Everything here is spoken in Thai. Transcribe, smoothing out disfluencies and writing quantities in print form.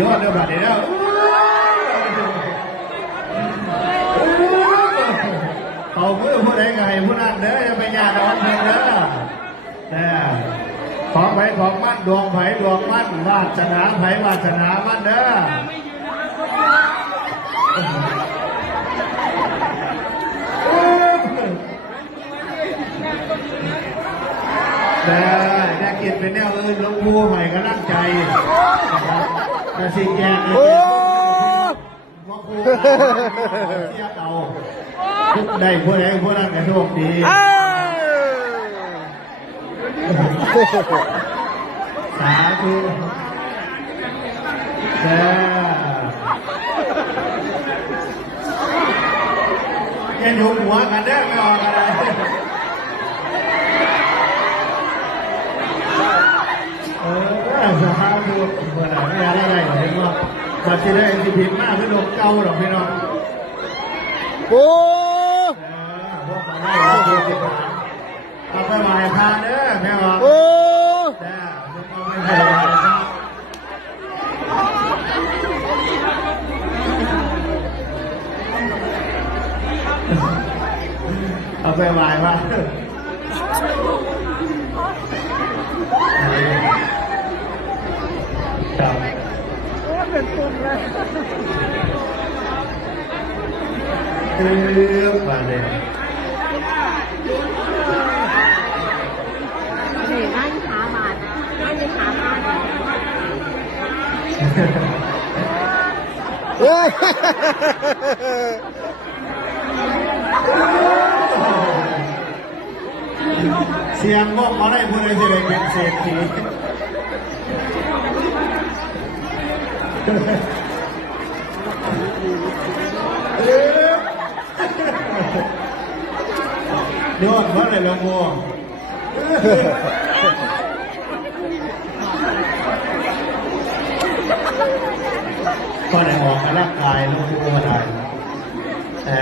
ยอดเรื่องแบบนี้แล้วเขาเพื่อผู้ใดไงผู้นั้นเด้อจะไปญาติน้องเพื่อนเด้อเนี่ยของไผ่ของมั่นดวงไผ่ดวงมั่นวาสนาไผ่วาสนามั่นเด้อแต่กินเป็นแนวอื่นลงพูใหม่ก็ร่างใจแต่สิ่งแก่เนี่ยมองพูเสียเก่าได้พวกนี้พวกนั้นก็โชคดีสาธุแต่ยังอยู่หัวกันได้ไม่ออกอะไรสาธุเมื่อไหร่ไม่ได้ไงเห็นว่าบัตรที่ได้ที่ผิดมากไม่โดนเก่าหรอกพี่น้องโอ้พวกมาได้พวกที่ผ่านเอาไปไหว้พระเด้อแม่บอกโอ้เอาไปไหว้พระครับเป็นตุ่มเลยมาเลยนี่นั่งขาบาดนั่งขาบาดเสียงบอกมาได้พูดเลยจะเลยเป็นเศรษฐียอดเพราะอะไรลงมัวก็ได้ออกมาร่างกายลงมัวได้แต่